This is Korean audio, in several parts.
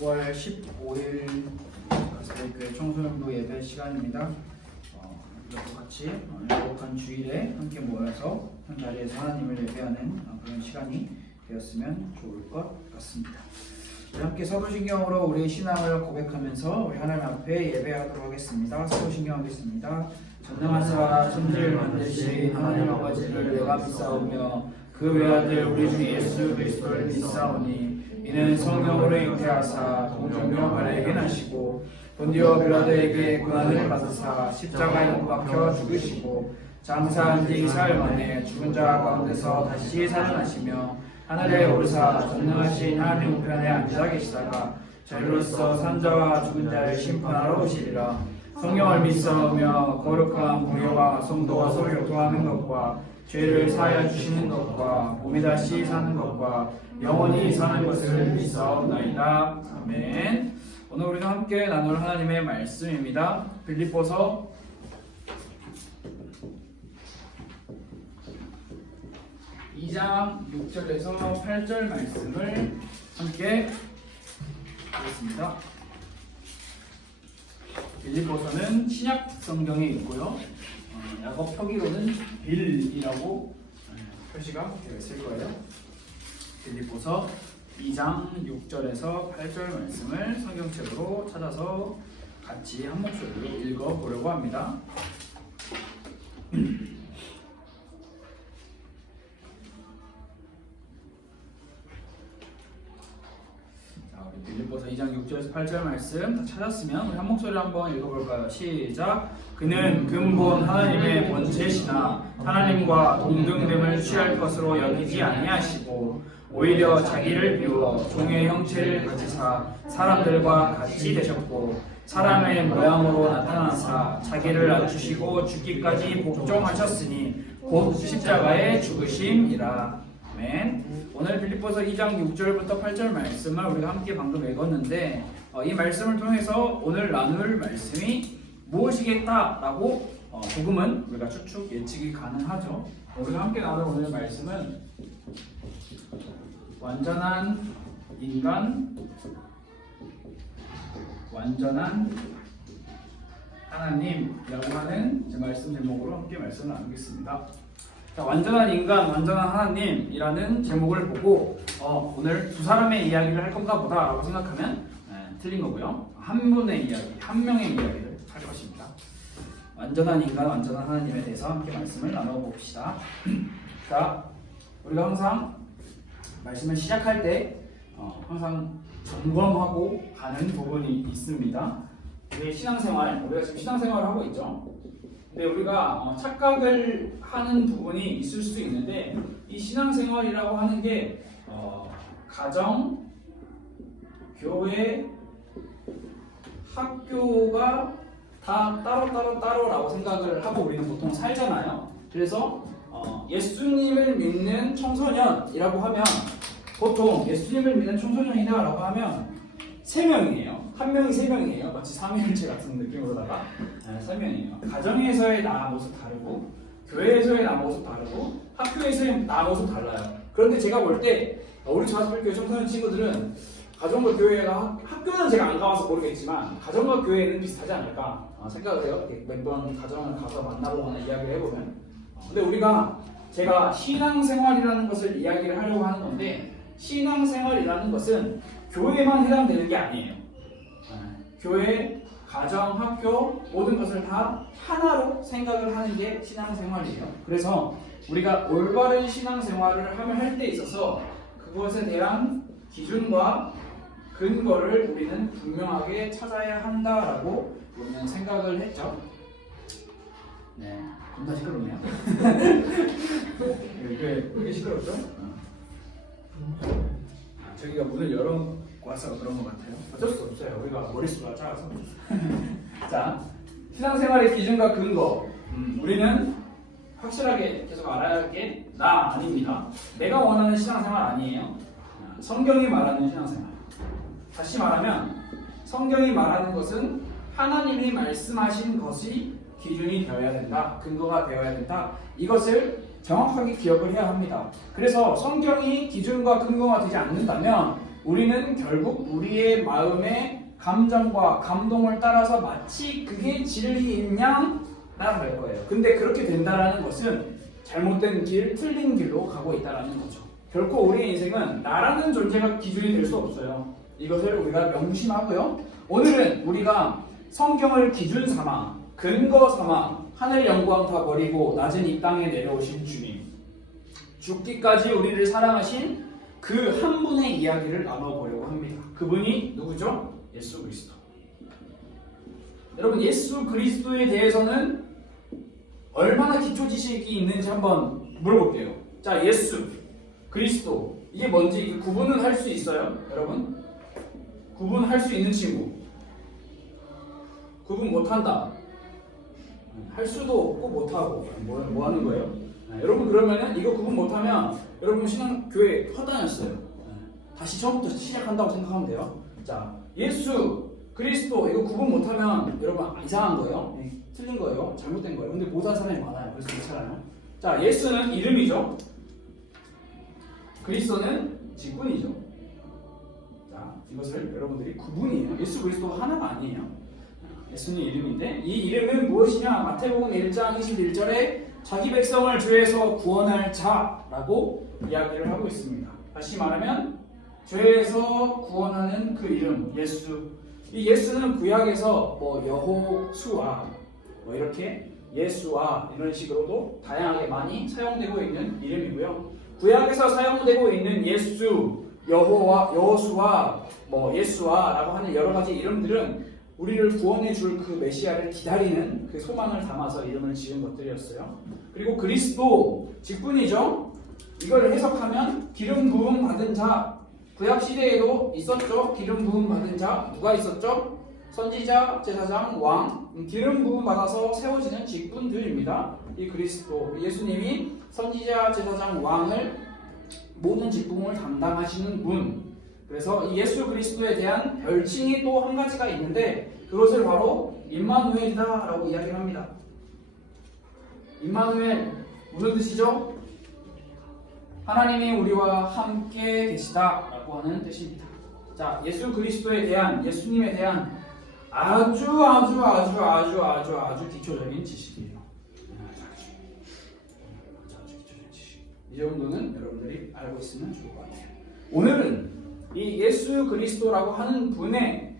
9월 15일 가스데이교회 청소년부 예배 시간입니다. 이것도 같이 행복한 주일에 함께 모여서 한 자리에서 하나님을 예배하는 그런 시간이 되었으면 좋을 것 같습니다. 우리 함께 사도신경으로 우리의 신앙을 고백하면서 우리 하나님 앞에 예배하도록 하겠습니다. 사도신경 하겠습니다. 전능하사 천지를 만드신 하나님 아버지를 내가 믿사오며 그 외아들 우리 주 예수 그리스도를 믿사오니 이는 성령으로 잉태하사 동정녀 마리아에게 나시고 본디오 빌라도에게 고난을 받으사 십자가에 못 박혀 죽으시고 장사한 지 사흘 만에 죽은 자 가운데서 다시 살아나시며 하늘에 오르사 전능하신 하나님 우편에 앉아 계시다가 저희로서 산자와 죽은 자를 심판하러 오시리라. 성령을 믿사오며 거룩한 공효와 성도와 서로 교통하는 것과 죄를 사하여 주시는 것과 몸이 다시 사는 것과 영원히 사는 것을 믿사옵나이다. 아멘. 오늘 우리가 함께 나눌 하나님의 말씀입니다. 빌립보서 2장 6절에서 8절 말씀을 함께 보겠습니다. 빌립보서는 신약 성경에 있고요. 야곱 표기로는 빌이라고 표시가 되어 있을 거예요. 빌립보서 2장 6절에서 8절 말씀을 성경책으로 찾아서 같이 한 목소리로 읽어보려고 합니다. 빌립보서 2장 6절에서 8절 말씀 다 찾았으면 우리 한 목소리로 한번 읽어볼까요? 시작! 그는 근본 하나님의 본체시나 하나님과 동등됨을 취할 것으로 여기지 아니하시고 오히려 자기를 비워 종의 형체를 가지사 사람들과 같이 되셨고 사람의 모양으로 나타나사 자기를 낮추시고 죽기까지 복종하셨으니 곧 십자가에 죽으심이라. 아멘. 오늘 빌립보서 2장 6절부터 8절 말씀을 우리가 함께 방금 읽었는데 이 말씀을 통해서 오늘 나눌 말씀이 무엇이겠다라고 조금은 우리가 추측 예측이 가능하죠. 우리가 함께 나눌 오늘 말씀은 완전한 인간, 완전한 하나님이라고 하는 말씀 제목으로 함께 말씀을 나누겠습니다. 자, 완전한 인간, 완전한 하나님이라는 제목을 보고 오늘 두 사람의 이야기를 할 건가 보다 라고 생각하면 틀린 거고요. 한 분의 이야기, 한 명의 이야기를 할 것입니다. 완전한 인간, 완전한 하나님에 대해서 함께 말씀을 나눠봅시다. 자, 우리가 항상 말씀을 시작할 때 항상 점검하고 가는 부분이 있습니다. 우리의 신앙생활, 우리가 지금 신앙생활을 하고 있죠. 근데 우리가 착각을 하는 부분이 있을 수 있는데 이 신앙생활이라고 하는 게 가정, 교회, 학교가 다 따로라고 생각을 하고 우리는 보통 살잖아요. 그래서 예수님을 믿는 청소년이라고 하면 보통 예수님을 믿는 청소년이다라고 하면 3명이에요. 한 명이 3명이에요. 마치 삼위일체 같은 느낌으로다가 3명이에요. 가정에서의 나 모습 다르고 교회에서의 나 모습 다르고 학교에서의 나 모습 달라요. 그런데 제가 볼 때 우리 자스per교회 청소년 친구들은 가정과 교회가 학교는 제가 안 가봐서 모르겠지만 가정과 교회는 비슷하지 않을까 생각을 해요. 몇 번 가정을 가서 만나보거나 이야기를 해보면. 근데 우리가 제가 신앙생활이라는 것을 이야기를 하려고 하는 건데 신앙생활이라는 것은 교회에만 해당되는 게 아니에요. 교회, 가정, 학교 모든 것을 다 하나로 생각을 하는 게 신앙생활이에요. 그래서 우리가 올바른 신앙생활을 할 때 있어서 그것에 대한 기준과 근거를 우리는 분명하게 찾아야 한다라고 우리는 생각을 했죠. 네, 겁나 시끄럽네요. 왜 시끄럽죠? 저기가 문을 열어와서 그런 것 같아요. 어쩔 수 없어요. 우리가 머릿수가 작아서. 자, 신앙생활의 기준과 근거. 우리는 확실하게 계속 알아야 할 게 나 아닙니다. 내가 원하는 신앙생활 아니에요. 성경이 말하는 신앙생활. 다시 말하면 성경이 말하는 것은 하나님이 말씀하신 것이 기준이 되어야 된다. 근거가 되어야 된다. 이것을 정확하게 기억을 해야 합니다. 그래서 성경이 기준과 근거가 되지 않는다면 우리는 결국 우리의 마음의 감정과 감동을 따라서 마치 그게 진리인 양 따라갈 거예요. 근데 그렇게 된다라는 것은 잘못된 길, 틀린 길로 가고 있다라는 거죠. 결코 우리의 인생은 나라는 존재가 기준이 될 수 없어요. 이것을 우리가 명심하고요. 오늘은 우리가 성경을 기준 삼아, 근거 삼아 하늘 영광 다 버리고 낮은 이 땅에 내려오신 주님, 죽기까지 우리를 사랑하신 그 한 분의 이야기를 나눠보려고 합니다. 그분이 누구죠? 예수 그리스도. 여러분, 예수 그리스도에 대해서는 얼마나 기초 지식이 있는지 한번 물어볼게요. 자, 예수 그리스도, 이게 뭔지 구분은 할 수 있어요? 여러분? 구분할 수 있는 친구. 구분 못한다. 할 수도 없고 못하고. 뭐 하는 거예요? 여러분, 그러면은 이거 구분 못하면 여러분 신앙교회 헛다녔어요. 다시 처음부터 시작한다고 생각하면 돼요. 자, 예수 그리스도 이거 구분 못하면 여러분 이상한 거예요. 틀린 거예요. 잘못된 거예요. 근데 못하는 사람이 많아요. 그래서 괜찮아요. 자, 예수는 이름이죠. 그리스도는 직분이죠. 자, 이것을 여러분들이 구분이에요. 예수 그리스도가 하나가 아니에요. 예수는 이름인데 이 이름은 무엇이냐? 마태복음 1장 21절에 자기 백성을 죄에서 구원할 자라고 이야기를 하고 있습니다. 다시 말하면 죄에서 구원하는 그 이름 예수. 이 예수는 구약에서 뭐 여호수아 뭐 이렇게 예수와 이런 식으로도 다양하게 많이 사용되고 있는 이름이고요. 구약에서 사용되고 있는 예수, 여호와, 여호수아, 뭐 예수와라고 하는 여러 가지 이름들은 우리를 구원해 줄 그 메시아를 기다리는 그 소망을 담아서 이름을 지은 것들이었어요. 그리고 그리스도 직분이죠. 이걸 해석하면 기름 부음 받은 자. 구약 시대에도 있었죠. 기름 부음 받은 자. 누가 있었죠? 선지자, 제사장, 왕. 기름 부음 받아서 세워지는 직분들입니다. 이 그리스도, 예수님이 선지자, 제사장, 왕을 모든 직분을 담당하시는 분. 그래서 이 예수 그리스도에 대한 별칭이 또 한 가지가 있는데 그것을 바로 임마누엘이다라고 이야기를 합니다. 임마누엘 무슨 뜻이죠? 하나님이 우리와 함께 계시다라고 하는 뜻입니다. 자, 예수 그리스도에 대한, 예수님에 대한 아주 기초적인 지식이에요. 아주 기초적인 지식. 이 정도는 여러분들이 알고 있으면 좋을 것 같아요. 오늘은 이 예수 그리스도라고 하는 분의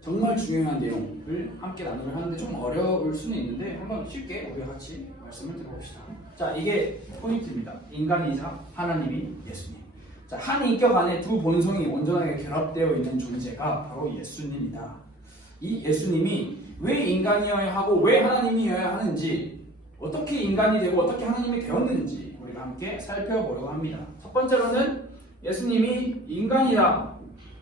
정말 중요한 내용을 함께 나누려 하는데 좀 어려울 수는 있는데 한번 쉽게 우리 같이 말씀을 들어봅시다. 자, 이게 포인트입니다. 인간이자 하나님이 예수님. 자, 한 인격 안에 두 본성이 온전하게 결합되어 있는 존재가 바로 예수님이다. 이 예수님이 왜 인간이어야 하고 왜 하나님이어야 하는지, 어떻게 인간이 되고 어떻게 하나님이 되었는지 우리가 함께 살펴보려고 합니다. 첫 번째로는 예수님이 인간이다.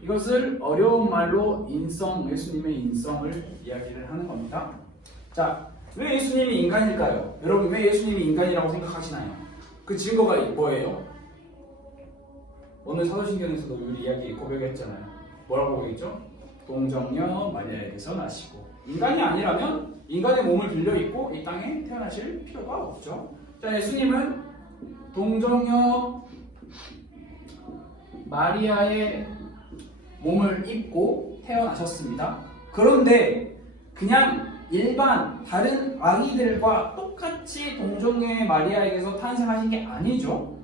이것을 어려운 말로 인성, 예수님의 인성을 이야기를 하는 겁니다. 자, 왜 예수님이 인간일까요? 여러분, 왜 예수님이 인간이라고 생각하시나요? 그 증거가 뭐예요? 오늘 사도신경에서도 우리 이야기 고백했잖아요. 뭐라고 고백했죠? 동정녀 마리아에게서 나시고. 인간이 아니라면 인간의 몸을 빌려 입고 이 땅에 태어나실 필요가 없죠. 자, 예수님은 동정녀 마리아의 몸을 입고 태어나셨습니다. 그런데 그냥 일반 다른 아기들과 똑같이 동정녀의 마리아에게서 탄생하신 게 아니죠.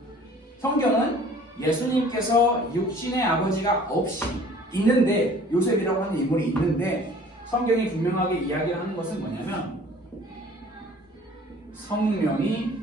성경은 예수님께서 육신의 아버지가 없이 있는데, 요셉이라고 하는 인물이 있는데, 성경이 분명하게 이야기를 하는 것은 뭐냐면 성령이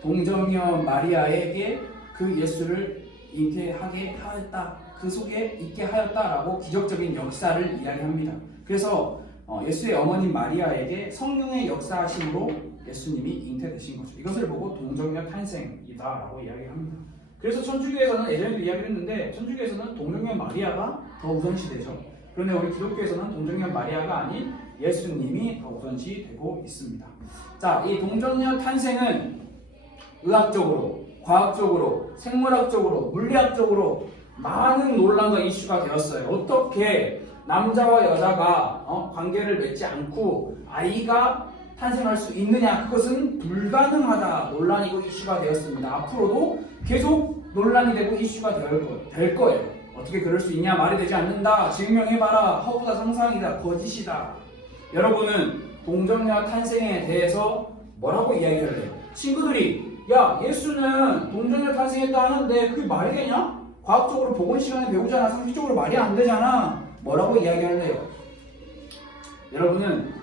동정녀 마리아에게 그 예수를 잉태하게 하였다, 그 속에 있게 하였다라고 기적적인 역사를 이야기합니다. 그래서 예수의 어머니 마리아에게 성령의 역사하심으로 예수님이 잉태되신 거죠. 이것을 보고 동정녀 탄생이다라고 이야기합니다. 그래서 천주교에서는, 예전에도 이야기를 했는데, 천주교에서는 동정녀 마리아가 더 우선시되죠. 그런데 우리 기독교에서는 동정녀 마리아가 아닌 예수님이 더 우선시 되고 있습니다. 자, 이 동정녀 탄생은 의학적으로, 과학적으로, 생물학적으로, 물리학적으로 많은 논란과 이슈가 되었어요. 어떻게 남자와 여자가 관계를 맺지 않고 아이가 탄생할 수 있느냐? 그것은 불가능하다. 논란이고 이슈가 되었습니다. 앞으로도 계속 논란이 되고 이슈가 될 거예요. 어떻게 그럴 수 있냐? 말이 되지 않는다. 증명해봐라. 허구다, 상상이다, 거짓이다. 여러분은 동정녀 탄생에 대해서 뭐라고 이야기를 해요? 친구들이 야, 예수는 동정녀 탄생했다 하는데 그게 말이 되냐? 과학적으로 복원 시간에 배우잖아. 상식적으로 말이 안 되잖아. 뭐라고 이야기할래요? 여러분은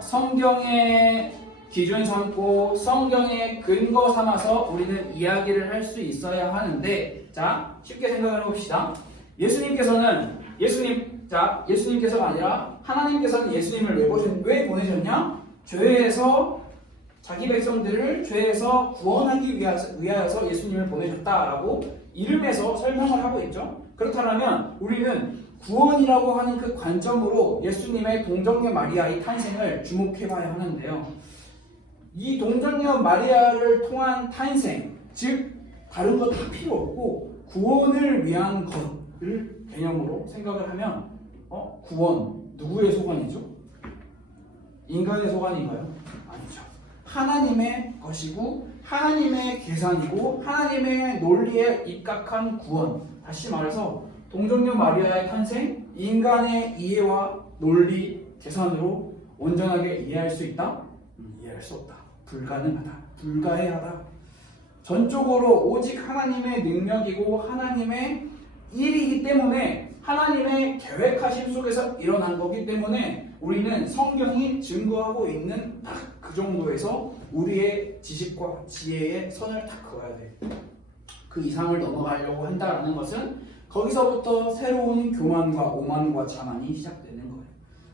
성경의 기준 삼고 성경의 근거 삼아서 우리는 이야기를 할 수 있어야 하는데, 자, 쉽게 생각해 봅시다. 예수님께서가 아니라 하나님께서는 예수님을 왜 보내셨냐? 죄에서 자기 백성들을 죄에서 구원하기 위하여서 예수님을 보내셨다라고 이름에서 설명을 하고 있죠. 그렇다면 우리는 구원이라고 하는 그 관점으로 예수님의 동정녀 마리아의 탄생을 주목해봐야 하는데요. 이 동정녀 마리아를 통한 탄생, 즉 다른 거 다 필요 없고 구원을 위한 것을 개념으로 생각을 하면 구원, 누구의 소관이죠? 인간의 소관인가요? 아니죠. 하나님의 것이고 하나님의 계산이고 하나님의 논리에 입각한 구원. 다시 말해서 동정녀 마리아의 탄생, 인간의 이해와 논리, 계산으로 온전하게 이해할 수 있다? 이해할 수 없다. 불가능하다. 불가해하다. 전적으로 오직 하나님의 능력이고 하나님의 일이기 때문에 하나님의 계획하심 속에서 일어난 거기 때문에 우리는 성경이 증거하고 있는 딱 그 정도에서 우리의 지식과 지혜의 선을 딱 그어야 돼. 그 이상을 넘어가려고 한다는 것은 거기서부터 새로운 교만과 오만과 자만이 시작되는 거예요.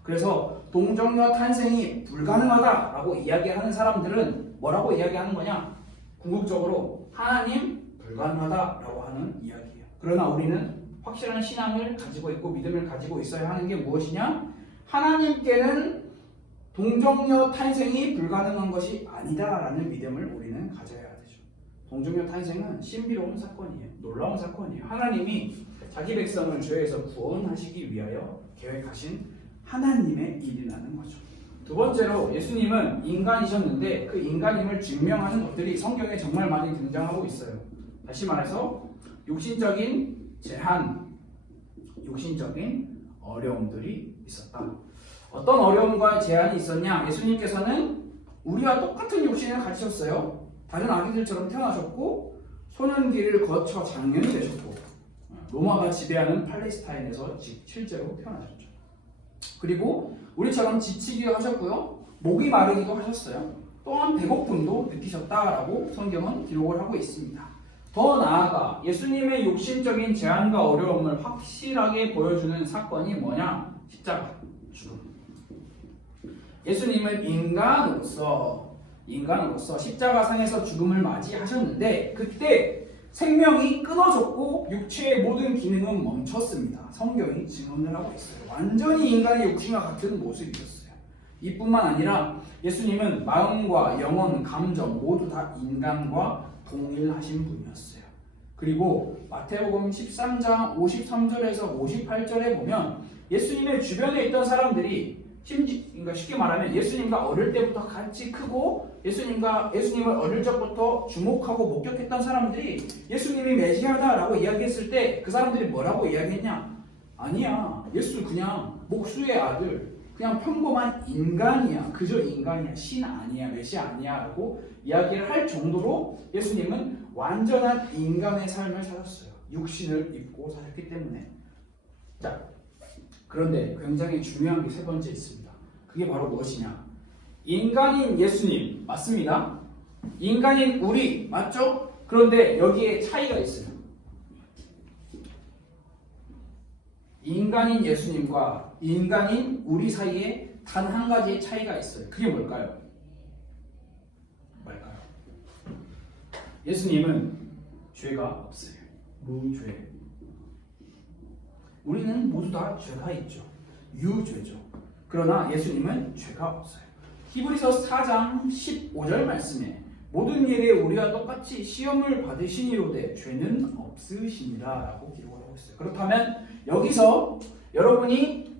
그래서 동정녀 탄생이 불가능하다라고 이야기하는 사람들은 뭐라고 이야기하는 거냐? 궁극적으로 하나님 불가능하다라고 하는 이야기예요. 그러나 우리는 확실한 신앙을 가지고 있고 믿음을 가지고 있어야 하는 게 무엇이냐? 하나님께는 동정녀 탄생이 불가능한 것이 아니다라는 믿음을 우리는 가져야 되죠. 동정녀 탄생은 신비로운 사건이에요. 놀라운 사건이에요. 하나님이 자기 백성을 죄에서 구원하시기 위하여 계획하신 하나님의 일이라는 거죠. 두 번째로 예수님은 인간이셨는데 그 인간임을 증명하는 것들이 성경에 정말 많이 등장하고 있어요. 다시 말해서 육신적인 제한, 육신적인 어려움들이 있었다. 어떤 어려움과 제한이 있었냐? 예수님께서는 우리와 똑같은 육신을 가지셨어요. 다른 아기들처럼 태어나셨고 소년기를 거쳐 장년이 되셨고 로마가 지배하는 팔레스타인에서 실제로 태어나셨죠. 그리고 우리처럼 지치기도 하셨고요. 목이 마르기도 하셨어요. 또한 배고픔도 느끼셨다라고 성경은 기록을 하고 있습니다. 더 나아가 예수님의 육신적인 제한과 어려움을 확실하게 보여주는 사건이 뭐냐? 십자가, 죽음. 예수님은 인간으로서 십자가상에서 죽음을 맞이하셨는데 그때 생명이 끊어졌고 육체의 모든 기능은 멈췄습니다. 성경이 증언을 하고 있어요. 완전히 인간의 육신과 같은 모습이었어요. 이뿐만 아니라 예수님은 마음과 영혼, 감정 모두 다 인간과 동일하신 분이었어요. 그리고 마태복음 13장 53절에서 58절에 보면 예수님의 주변에 있던 사람들이 그러니까 쉽게 말하면 예수님과 어릴 때부터 같이 크고 예수님을 어릴 적부터 주목하고 목격했던 사람들이 예수님이 메시아다라고 이야기했을 때 그 사람들이 뭐라고 이야기했냐? 아니야, 예수 그냥 목수의 아들, 그냥 평범한 인간이야, 그저 인간이야, 신 아니야, 메시아 아니야 라고 이야기를 할 정도로 예수님은 완전한 인간의 삶을 사셨어요. 육신을 입고 사셨기 때문에. 자, 그런데 굉장히 중요한 게 세 번째 있습니다. 그게 바로 무엇이냐? 인간인 예수님 맞습니다. 인간인 우리 맞죠? 그런데 여기에 차이가 있어요. 인간인 예수님과 인간인 우리 사이에 단 한 가지의 차이가 있어요. 그게 뭘까요? 예수님은 죄가 없어요. 무죄. 우리는 모두 다 죄가 있죠. 유죄죠. 그러나 예수님은 죄가 없어요. 히브리서 4장 15절 말씀에 모든 일에 우리와 똑같이 시험을 받으시니로되 죄는 없으시니라 라고 기록을 하고 있어요. 그렇다면 여기서 여러분이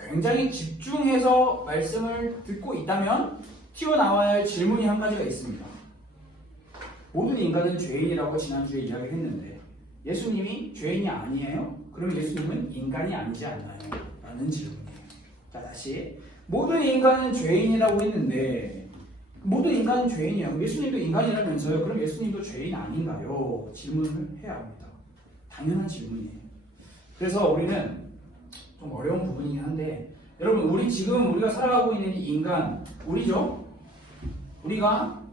굉장히 집중해서 말씀을 듣고 있다면 튀어나와야 할 질문이 한 가지가 있습니다. 모든 인간은 죄인이라고 지난주에 이야기했는데 예수님이 죄인이 아니에요? 그럼 예수님은 인간이 아니지 않나요? 라는 질문이에요. 자, 다시 모든 인간은 죄인이라고 했는데 모든 인간은 죄인이에요. 예수님도 인간이라면서요. 그럼 예수님도 죄인 아닌가요? 질문을 해야 합니다. 당연한 질문이에요. 그래서 우리는 좀 어려운 부분이긴 한데 여러분 우리가 살아가고 있는 이 인간 우리죠? 우리가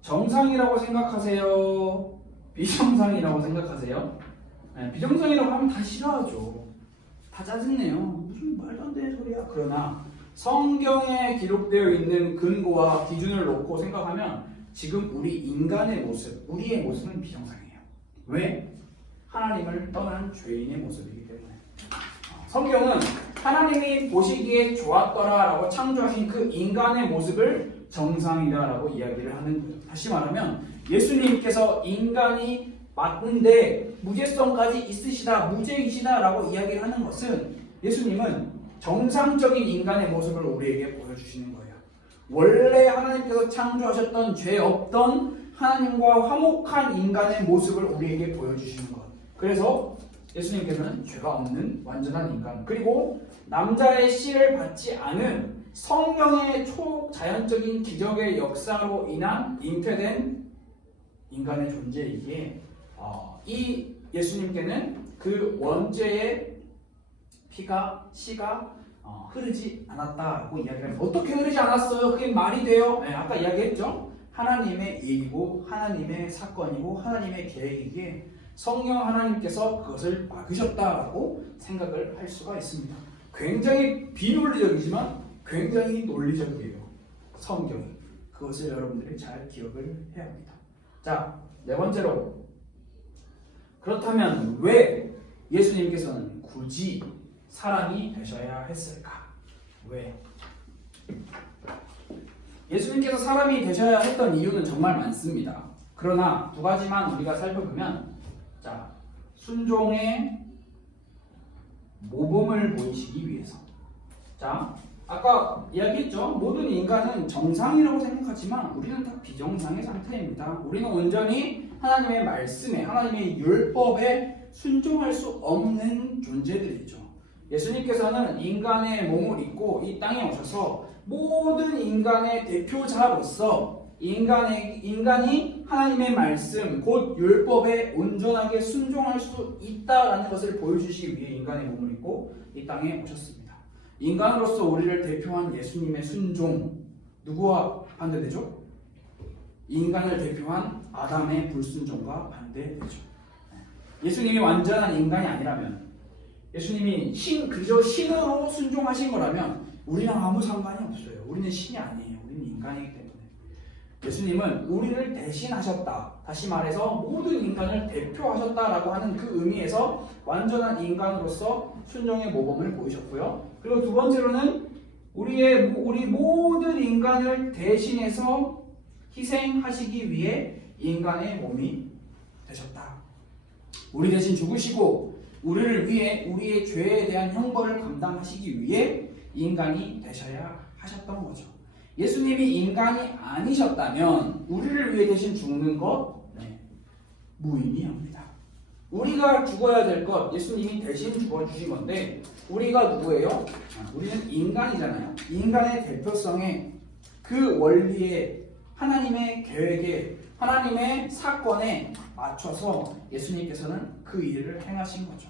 정상이라고 생각하세요? 비정상이라고 생각하세요? 네, 비정상이라고 하면 다 싫어하죠. 다 짜증내요. 무슨 말도 안 되는 소리야. 그러나 성경에 기록되어 있는 근거와 기준을 놓고 생각하면 지금 우리 인간의 모습, 우리의 모습은 비정상이에요. 왜? 하나님을 떠난 죄인의 모습이기 때문에. 성경은 하나님이 보시기에 좋았더라라고 창조하신 그 인간의 모습을 정상이다라고 이야기를 하는 거예요. 다시 말하면 예수님께서 인간이 맞는데 무죄성까지 있으시다, 무죄이시다라고 이야기를 하는 것은 예수님은 정상적인 인간의 모습을 우리에게 보여주시는 거예요. 원래 하나님께서 창조하셨던 죄 없던 하나님과 화목한 인간의 모습을 우리에게 보여주시는 것. 그래서 예수님께서는 죄가 없는 완전한 인간, 그리고 남자의 씨를 받지 않은 성령의 초자연적인 기적의 역사로 인한 잉태된 인간의 존재이기에 이 예수님께는 그 원죄의 씨가 흐르지 않았다고 이야기합니다. 어떻게 흐르지 않았어요? 그게 말이 돼요? 네, 아까 이야기했죠? 하나님의 일이고 하나님의 사건이고 하나님의 계획이기에 성령 하나님께서 그것을 막으셨다라고 생각을 할 수가 있습니다. 굉장히 비논리적이지만 굉장히 논리적이에요. 성경이. 그것을 여러분들이 잘 기억을 해야 합니다. 자, 네 번째로 그렇다면 왜 예수님께서는 굳이 사람이 되셔야 했을까? 왜? 예수님께서 사람이 되셔야 했던 이유는 정말 많습니다. 그러나 두 가지만 우리가 살펴보면, 자, 순종의 모범을 보이시기 위해서. 자, 아까 이야기했죠. 모든 인간은 정상이라고 생각하지만 우리는 다 비정상의 상태입니다. 우리는 온전히 하나님의 말씀에, 하나님의 율법에 순종할 수 없는 존재들이죠. 예수님께서는 인간의 몸을 입고 이 땅에 오셔서 모든 인간의 대표자로서 인간이 하나님의 말씀, 곧 율법에 온전하게 순종할 수 있다라는 것을 보여주시기 위해 인간의 몸을 입고 이 땅에 오셨습니다. 인간으로서 우리를 대표한 예수님의 순종, 누구와 반대되죠? 인간을 대표한 아담의 불순종과 반대되죠. 예수님이 완전한 인간이 아니라면, 예수님이 그저 신으로 순종하신 거라면 우리랑 아무 상관이 없어요. 우리는 신이 아니에요. 우리는 인간이기 때문에. 예수님은 우리를 대신하셨다. 다시 말해서 모든 인간을 대표하셨다라고 하는 그 의미에서 완전한 인간으로서 순종의 모범을 보이셨고요. 그리고 두 번째로는 우리 모든 인간을 대신해서 희생하시기 위해 인간의 몸이 되셨다. 우리 대신 죽으시고 우리를 위해 우리의 죄에 대한 형벌을 감당하시기 위해 인간이 되셔야 하셨던 거죠. 예수님이 인간이 아니셨다면 우리를 위해 대신 죽는 것 무의미합니다. 우리가 죽어야 될 것 예수님이 대신 죽어주신 건데 우리가 누구예요? 우리는 인간이잖아요. 인간의 대표성에 그 원리에 하나님의 계획에 하나님의 사건에 맞춰서 예수님께서는 그 일을 행하신 거죠.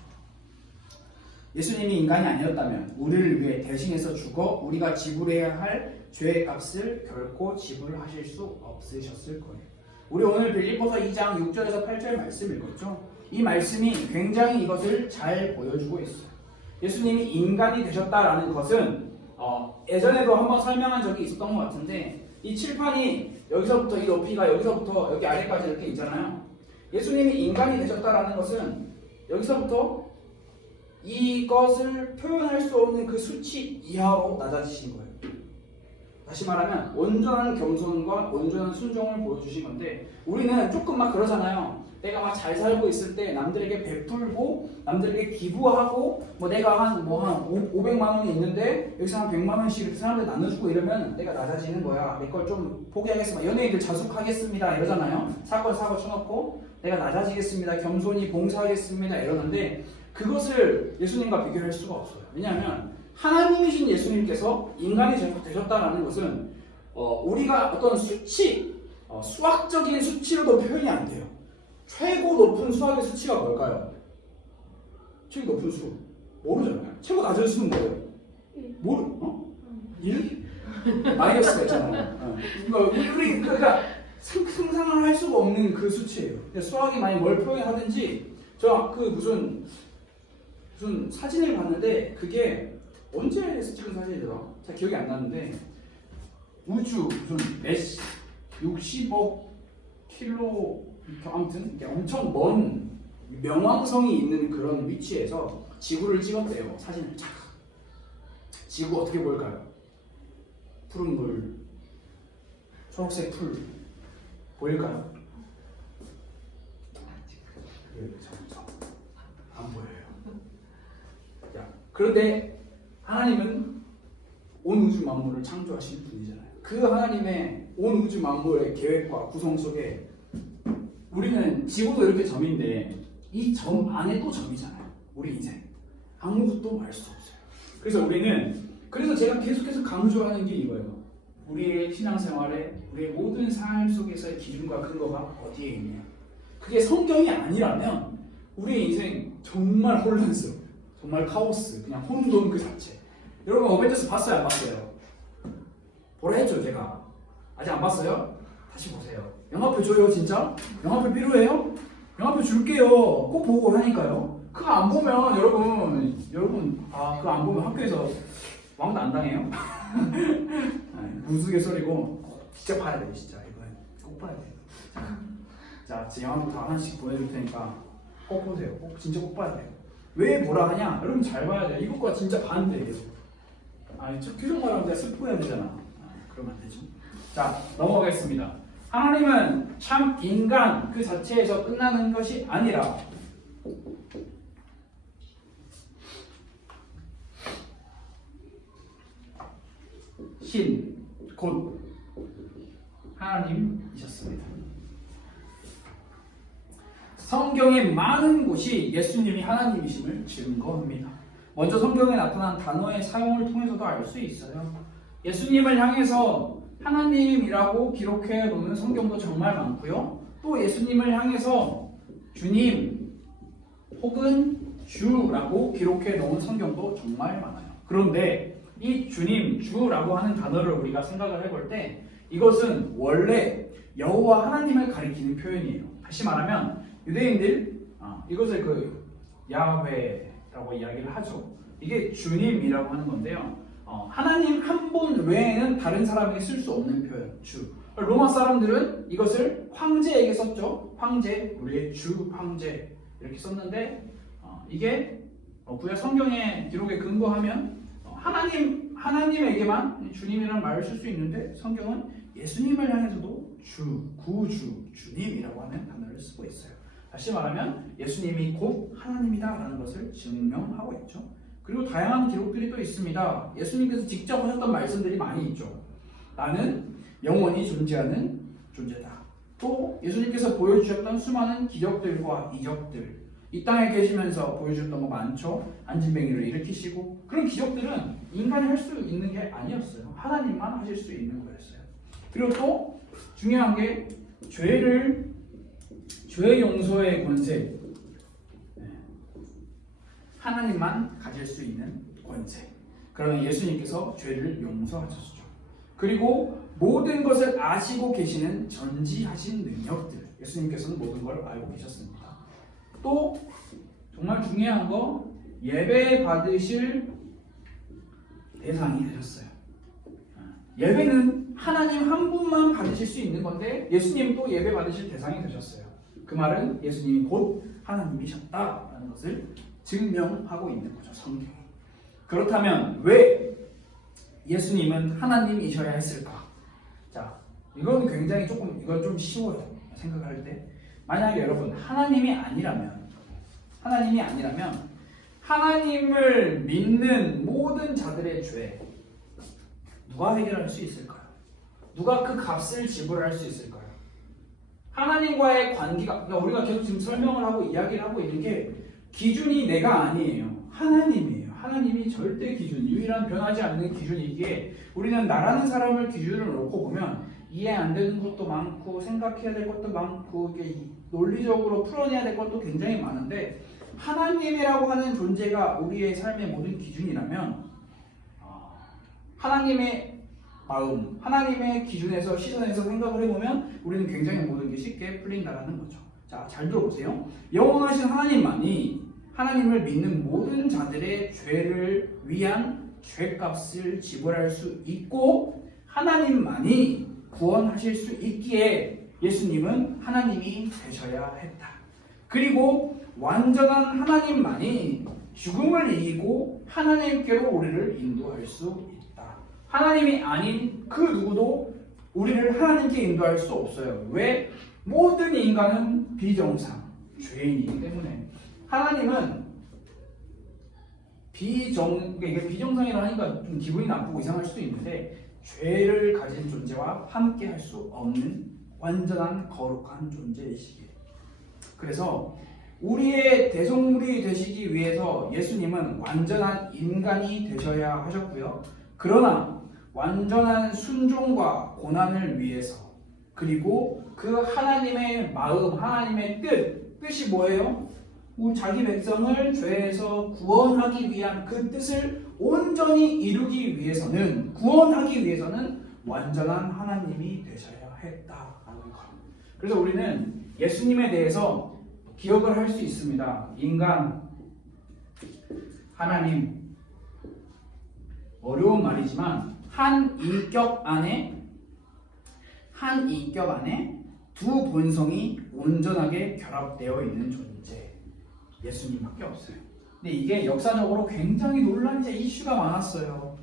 예수님이 인간이 아니었다면 우리를 위해 대신해서 죽어 우리가 지불해야 할 죄의 값을 결코 지불하실 수 없으셨을 거예요. 우리 오늘 빌립보서 2장 6절에서 8절 말씀 읽었죠? 이 말씀이 굉장히 이것을 잘 보여주고 있어요. 예수님이 인간이 되셨다라는 것은 예전에도 한번 설명한 적이 있었던 것 같은데 이 칠판이 여기서부터 이 높이가 여기서부터 여기 아래까지 이렇게 있잖아요. 예수님이 인간이 되셨다라는 것은 여기서부터 이것을 표현할 수 없는 그 수치 이하로 낮아지신 거예요. 다시 말하면 온전한 겸손과 온전한 순종을 보여주신 건데 우리는 조금 막 그러잖아요. 내가 막 잘 살고 있을 때 남들에게 베풀고 남들에게 기부하고 뭐 내가 한 500만 원이 있는데 여기서 한 100만 원씩 이렇게 사람들 나눠주고 이러면 내가 낮아지는 거야. 내 걸 좀 포기하겠습니다. 연예인들 자숙하겠습니다 이러잖아요. 사고 쳐놓고 내가 낮아지겠습니다. 겸손히 봉사하겠습니다 이러는데 그것을 예수님과 비교할 수가 없어요. 왜냐하면 하나님이신 예수님께서 인간이 되셨다는 것은 우리가 어떤 수치, 수학적인 수치로도 표현이 안 돼요. 최고 높은 수학의 수치가 뭘까요? 최고 높은 수 모르잖아요. 최고 낮은 수는 뭐예요? 1? 마이너스가 있잖아요. 그러니까 상상을 할 수가 없는 그 수치예요. 수학이 만약 뭘 표현하든지 저 그 무슨 사진을 봤는데 그게 언제 찍은 사진이더라? 잘 기억이 안 나는데 우주 무슨 60억 킬로 아무튼 엄청 먼 명왕성이 있는 그런 위치에서 지구를 찍었대요. 사진을 쫙. 지구 어떻게 보일까요? 푸른 물, 초록색 풀 보일까요? 안 보여요. 자, 그런데 하나님은 온 우주 만물을 창조하신 분이잖아요. 그 하나님의 온 우주 만물의 계획과 구성 속에 우리는 지구도 이렇게 점인데 이 점 안에 또 점이잖아요. 우리 인생 아무것도 알 수 없어요. 그래서 제가 계속해서 강조하는 게 이거예요. 우리의 신앙생활에 우리의 모든 삶 속에서의 기준과 근거가 어디에 있냐. 그게 성경이 아니라면 우리의 인생 정말 혼란스러워. 정말 카오스, 그냥 혼돈 그 자체. 여러분 어벤져스 봤어요? 안 봤어요? 보라 했죠 제가. 아직 안 봤어요? 다시 보세요. 영화표 줘요 진짜? 영화표 필요해요? 영화표 줄게요. 꼭 보고 하니까요. 그거 안 보면 여러분 그거 안 보면 학교에서 왕도 안 당해요? 우스갯소리고 진짜 봐야 돼요 진짜. 이번엔 꼭 봐야 돼요. 자 영화표 다 하나씩 보내줄 테니까 꼭 보세요. 진짜 꼭 봐야 돼요. 왜 보라 하냐? 여러분 잘 봐야 돼요. 이것과 진짜 반대예요. 저 규정 말하면 내가 스포해야 되잖아. 그러면 안 되죠. 자 넘어가겠습니다. 하나님은 참 인간 그 자체에서 끝나는 것이 아니라 신, 곧 하나님이셨습니다. 성경의 많은 곳이 예수님이 하나님이심을 증거합니다. 먼저 성경에 나타난 단어의 사용을 통해서도 알 수 있어요. 예수님을 향해서 하나님이라고 기록해 놓는 성경도 정말 많고요. 또 예수님을 향해서 주님 혹은 주라고 기록해 놓은 성경도 정말 많아요. 그런데 이 주님, 주라고 하는 단어를 우리가 생각을 해볼 때 이것은 원래 여호와 하나님을 가리키는 표현이에요. 다시 말하면 유대인들 이것을 그 야훼라고 이야기를 하죠. 이게 주님이라고 하는 건데요. 하나님 한 분 외에는 다른 사람에게 쓸 수 없는 표현, 주. 로마 사람들은 이것을 황제에게 썼죠. 황제, 우리의 주 황제 이렇게 썼는데 이게 구약 성경의 기록에 근거하면 하나님에게만 주님이라는 말을 쓸 수 있는데 성경은 예수님을 향해서도 주, 구주, 주님이라고 하는 단어를 쓰고 있어요. 다시 말하면 예수님이 곧 하나님이다라는 것을 증명하고 있죠. 그리고 다양한 기록들이 또 있습니다. 예수님께서 직접 하셨던 말씀들이 많이 있죠. 나는 영원히 존재하는 존재다. 또 예수님께서 보여주셨던 수많은 기적들과 이적들, 이 땅에 계시면서 보여주셨던 거 많죠. 안진뱅이를 일으키시고 그런 기적들은 인간이 할 수 있는 게 아니었어요. 하나님만 하실 수 있는 거였어요. 그리고 또 중요한 게 죄 용서의 권세, 하나님만 가질 수 있는 권세. 그러면 예수님께서 죄를 용서하셨죠. 그리고 모든 것을 아시고 계시는 전지하신 능력들. 예수님께서는 모든 걸 알고 계셨습니다. 또 정말 중요한 거 예배 받으실 대상이 되셨어요. 예배는 하나님 한 분만 받으실 수 있는 건데 예수님도 예배 받으실 대상이 되셨어요. 그 말은 예수님이 곧 하나님이셨다라는 것을 증명하고 있는 거죠. 성경이. 그렇다면 왜 예수님은 하나님이셔야 했을까? 자, 이건 굉장히 이건 좀 쉬워요. 생각할 때. 만약에 여러분, 하나님이 아니라면, 하나님을 믿는 모든 자들의 죄, 누가 해결할 수 있을까요? 누가 그 값을 지불할 수 있을까요? 하나님과의 관계가, 그러니까 우리가 계속 지금 설명을 하고 이야기를 하고 있는 게 기준이 내가 아니에요. 하나님이에요. 하나님이 절대 기준, 유일한 변하지 않는 기준이기에 우리는 나라는 사람을 기준으로 놓고 보면 이해 안 되는 것도 많고 생각해야 될 것도 많고 이게 논리적으로 풀어내야 될 것도 굉장히 많은데 하나님이라고 하는 존재가 우리의 삶의 모든 기준이라면 하나님의 마음, 하나님의 기준에서 시선에서 생각을 해보면 우리는 굉장히 모든 게 쉽게 풀린다는 거죠. 자, 잘 들어보세요. 영원하신 하나님만이 하나님을 믿는 모든 자들의 죄를 위한 죄값을 지불할 수 있고 하나님만이 구원하실 수 있기에 예수님은 하나님이 되셔야 했다. 그리고 완전한 하나님만이 죽음을 이기고 하나님께로 우리를 인도할 수 있다. 하나님이 아닌 그 누구도 우리를 하나님께 인도할 수 없어요. 왜? 모든 인간은 비정상, 죄인이기 때문에. 하나님은 이게 비정상이라 하니까 좀 기분이 나쁘고 이상할 수도 있는데 죄를 가진 존재와 함께 할 수 없는 완전한 거룩한 존재이시기에. 그래서 우리의 대속물이 되시기 위해서 예수님은 완전한 인간이 되셔야 하셨고요. 그러나 완전한 순종과 고난을 위해서 그리고 그 하나님의 마음, 하나님의 뜻이 뭐예요? 자기 백성을 죄에서 구원하기 위한 그 뜻을 온전히 이루기 위해서는 구원하기 위해서는 완전한 하나님이 되셔야 했다라는 것. 그래서 우리는 예수님에 대해서 기억을 할 수 있습니다. 인간, 하나님, 어려운 말이지만 한 인격 안에 두 본성이 온전하게 결합되어 있는 존재, 예수님밖에 없어요. 근데 이게 역사적으로 굉장히 논란이 이슈가 많았어요.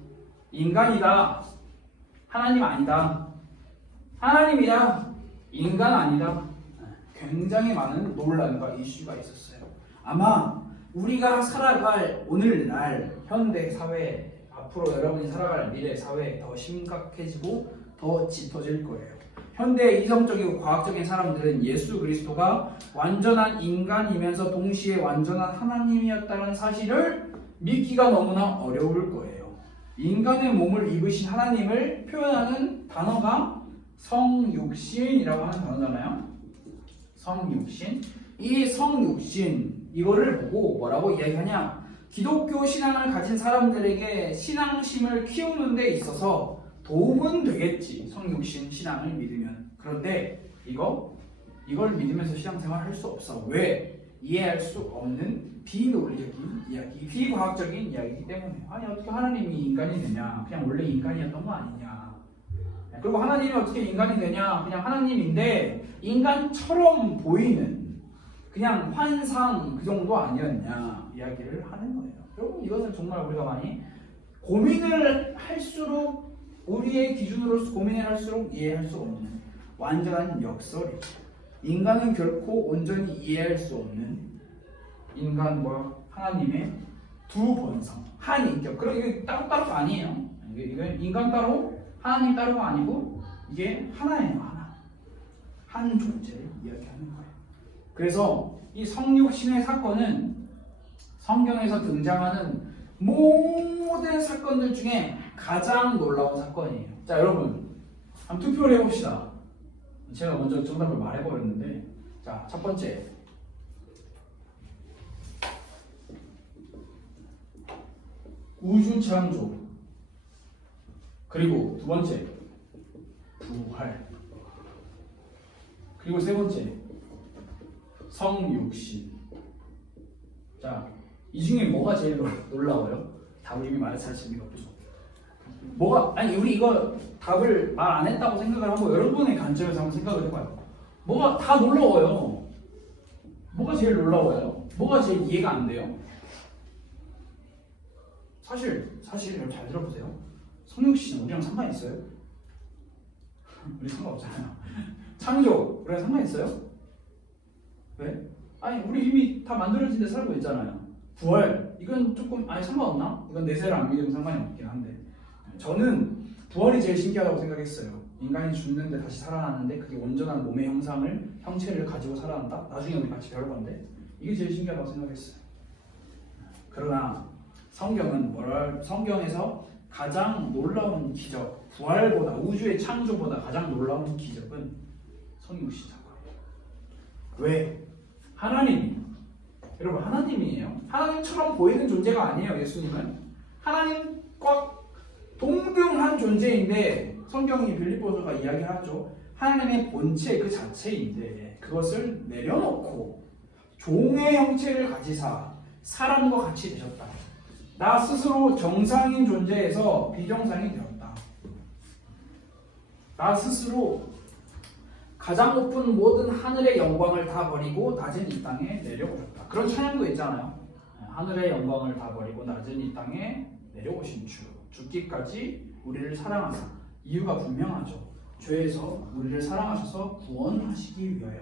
인간이다, 하나님 아니다, 하나님이다, 인간 아니다. 굉장히 많은 논란과 이슈가 있었어요. 아마 우리가 살아갈 오늘날 현대 사회, 앞으로 여러분이 살아갈 미래 사회에 더 심각해지고 더 짙어질 거예요. 현대 이성적이고 과학적인 사람들은 예수 그리스도가 완전한 인간이면서 동시에 완전한 하나님이었다는 사실을 믿기가 너무나 어려울 거예요. 인간의 몸을 입으신 하나님을 표현하는 단어가 성육신이라고 하는 단어잖아요. 성육신. 이 성육신, 이거를 보고 뭐라고 이야기하냐? 기독교 신앙을 가진 사람들에게 신앙심을 키우는 데 있어서 도움은 되겠지, 성육신 신앙을 믿으면. 그런데 이걸 믿으면서 신앙생활 할 수 없어. 왜? 이해할 수 없는 비논리적인 이야기, 비과학적인 이야기이기 때문에. 아니, 어떻게 하나님이 인간이 되냐? 그냥 원래 인간이었던 거 아니냐? 그리고 하나님이 어떻게 인간이 되냐? 그냥 하나님인데 인간처럼 보이는 그냥 환상 그 정도 아니었냐? 이야기를 하는 거예요. 여러분, 이것은 정말 우리가 많이 고민을 할수록, 우리의 기준으로서 고민을 할수록 이해할 수 없는 완전한 역설이죠. 인간은 결코 온전히 이해할 수 없는 인간과 하나님의 두 본성, 한 인격. 그럼 이게 따로따로가 아니에요. 이게 인간 따로, 하나님 따로가 아니고 이게 하나예요. 하나. 한 존재를 이야기하는 거예요. 그래서 이 성육신의 사건은 성경에서 등장하는 모든 사건들 중에 가장 놀라운 사건이에요. 자, 여러분, 한번 투표를 해봅시다. 제가 먼저 정답을 말해버렸는데, 자, 첫 번째, 우주 창조. 그리고 두 번째, 부활. 그리고 세 번째, 성육신. 자, 이 중에 뭐가 제일 놀라워요? 답을 이미 말해서 할 의미가 없죠. 우리 이거 답을 말 안 했다고 생각을 하고 여러분의 관점에서 한번 생각을 해봐요. 뭐가 다 놀라워요. 뭐가 제일 놀라워요? 뭐가 제일 이해가 안 돼요? 사실 여러분 잘 들어보세요. 성육신 우리랑 상관 있어요? 우리 상관없잖아요. 창조 우리랑 상관 있어요? 왜? 아니 우리 이미 다 만들어진 데 살고 있잖아요. 부활 이건 조금 아니 상관없나? 이건 내세를 안 믿으면 상관이 없긴 한데 저는 부활이 제일 신기하다고 생각했어요. 인간이 죽는데 다시 살아나는데 그게 온전한 몸의 형체를 가지고 살아난다? 나중에 우리 같이 배울 건데 이게 제일 신기하다고 생각했어요. 그러나 성경에서 가장 놀라운 기적, 부활보다 우주의 창조보다 가장 놀라운 기적은 성육신 사건이에요. 왜? 하나님이 여러분 하나님이에요. 하나님처럼 보이는 존재가 아니에요. 예수님은 하나님과 동등한 존재인데 성경이 빌립보서가 이야기하죠. 하나님의 본체 그 자체인데 그것을 내려놓고 종의 형체를 가지사 사람과 같이 되셨다. 나 스스로 정상인 존재에서 비정상이 되었다. 나 스스로 가장 높은 모든 하늘의 영광을 다 버리고 낮은 이 땅에 내려오셨다. 그런 찬양도 있잖아요. 하늘의 영광을 다 버리고 낮은 이 땅에 내려오신 주. 죽기까지 우리를 사랑하사. 이유가 분명하죠. 죄에서 우리를 사랑하셔서 구원하시기 위하여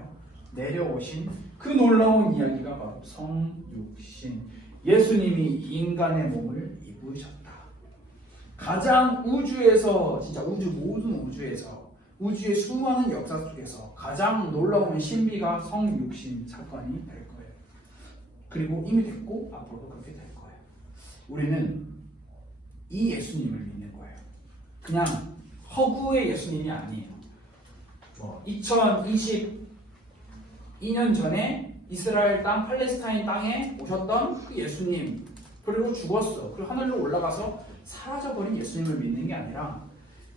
내려오신 그 놀라운 이야기가 바로 성육신. 예수님이 인간의 몸을 입으셨다. 가장 우주에서 진짜 모든 우주에서 우주의 수많은 역사 속에서 가장 놀라운 신비가 성육신 사건이 될 거예요. 그리고 이미 됐고 앞으로도 그렇게 될 거예요. 우리는 이 예수님을 믿는 거예요. 그냥 허구의 예수님이 아니에요. 2022년 전에 이스라엘 땅, 팔레스타인 땅에 오셨던 그 예수님, 그리고 죽었어. 그리고 하늘로 올라가서 사라져버린 예수님을 믿는 게 아니라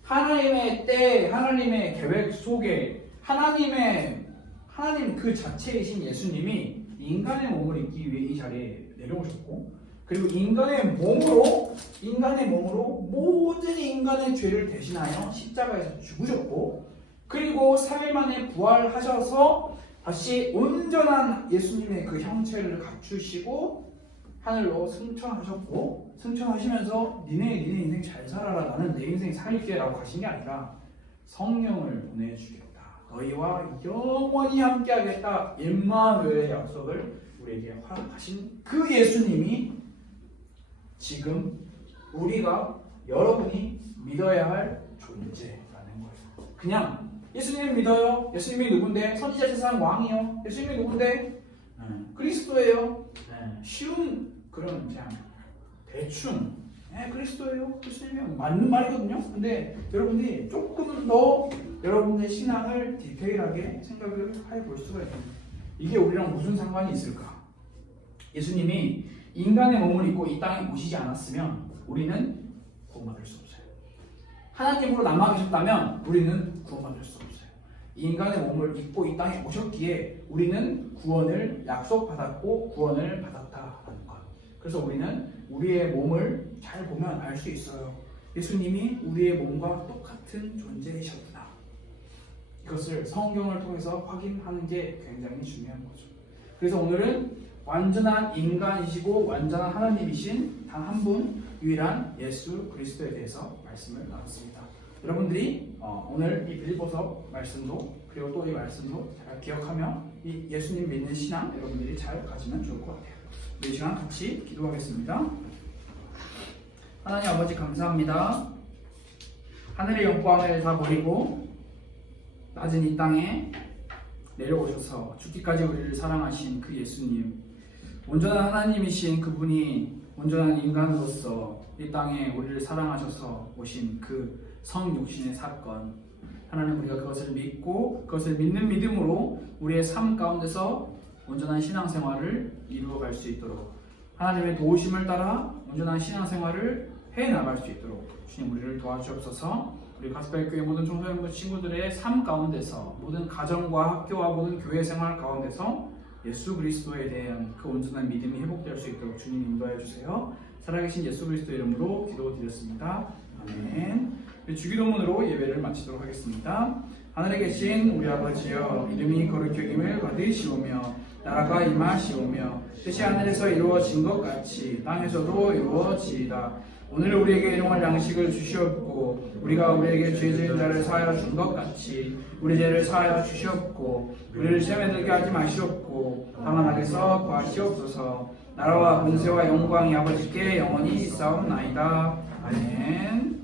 하나님의 때, 하나님의 계획 속에 하나님 그 자체이신 예수님이 인간의 몸을 입기 위해 이 자리에 내려오셨고, 그리고 인간의 몸으로 모든 인간의 죄를 대신하여 십자가에서 죽으셨고, 그리고 3일 만에 부활하셔서 다시 온전한 예수님의 그 형체를 갖추시고 하늘로 승천하셨고, 승천하시면서 니네 인생 잘 살아라, 나는 내 인생 살릴게 라고 하신 게 아니라 성령을 보내주겠다, 너희와 영원히 함께하겠다, 임마누엘의 약속을 우리에게 허락하신 그 예수님이 지금 여러분이 믿어야 할 존재라는 거예요. 그냥 예수님을 믿어요. 예수님이 누군데? 선지자 세상 왕이요. 예수님이 누군데? 그리스도예요. 쉬운 그런 그냥 대충 그리스도예요. 예수님이 맞는 말이거든요. 근데 여러분들이 조금 더 여러분의 신앙을 디테일하게 생각을 해볼 수가 있습니다. 이게 우리랑 무슨 상관이 있을까? 예수님이 인간의 몸을 입고 이 땅에 오시지 않았으면 우리는 구원받을 수 없어요. 하나님으로 남아 계셨다면 우리는 구원받을 수 없어요. 인간의 몸을 입고 이 땅에 오셨기에 우리는 구원을 약속받았고 구원을 받았다라는 것. 그래서 우리는 우리의 몸을 잘 보면 알 수 있어요. 예수님이 우리의 몸과 똑같은 존재이셨구나. 이것을 성경을 통해서 확인하는 게 굉장히 중요한 거죠. 그래서 오늘은 완전한 인간이시고 완전한 하나님이신 단 한 분 유일한 예수 그리스도에 대해서 말씀을 나눴습니다. 여러분들이 오늘 이 빌립보서 말씀도 그리고 또 이 말씀도 잘 기억하며 이 예수님 믿는 신앙 여러분들이 잘 가지면 좋을 것 같아요. 이 시간 같이 기도하겠습니다. 하나님 아버지 감사합니다. 하늘의 영광을 다 버리고 낮은 이 땅에 내려오셔서 죽기까지 우리를 사랑하신 그 예수님, 온전한 하나님이신 그분이 온전한 인간으로서 이 땅에 우리를 사랑하셔서 오신 그 성육신의 사건, 하나님 우리가 그것을 믿고 그것을 믿는 믿음으로 우리의 삶 가운데서 온전한 신앙생활을 이루어갈 수 있도록 하나님의 도우심을 따라 온전한 신앙생활을 해나갈 수 있도록 주님 우리를 도와주옵소서. 우리 가스펠교회 모든 청소년부 친구들의 삶 가운데서 모든 가정과 학교와 모든 교회 생활 가운데서 예수 그리스도에 대한 그 온전한 믿음이 회복될 수 있도록 주님 인도해 주세요. 살아계신 예수 그리스도 이름으로 기도드렸습니다. 아멘. 주기도문으로 예배를 마치도록 하겠습니다. 하늘에 계신 우리 아버지여, 이름이 거룩히 여김을 받으시오며 나라가 임하시오며 뜻이 하늘에서 이루어진 것 같이 땅에서도 이루어지이다. 오늘 우리에게 일용할 양식을 주시옵고 우리가 우리에게 죄 지은 자를 사하여 준 것 같이 우리 죄를 사하여 주시옵고 우리를 시험에 들게 하지 마시옵고 다만 악에서 구하시옵소서. 나라와 권세와 영광이 아버지께 영원히 있사옵나이다. 아멘.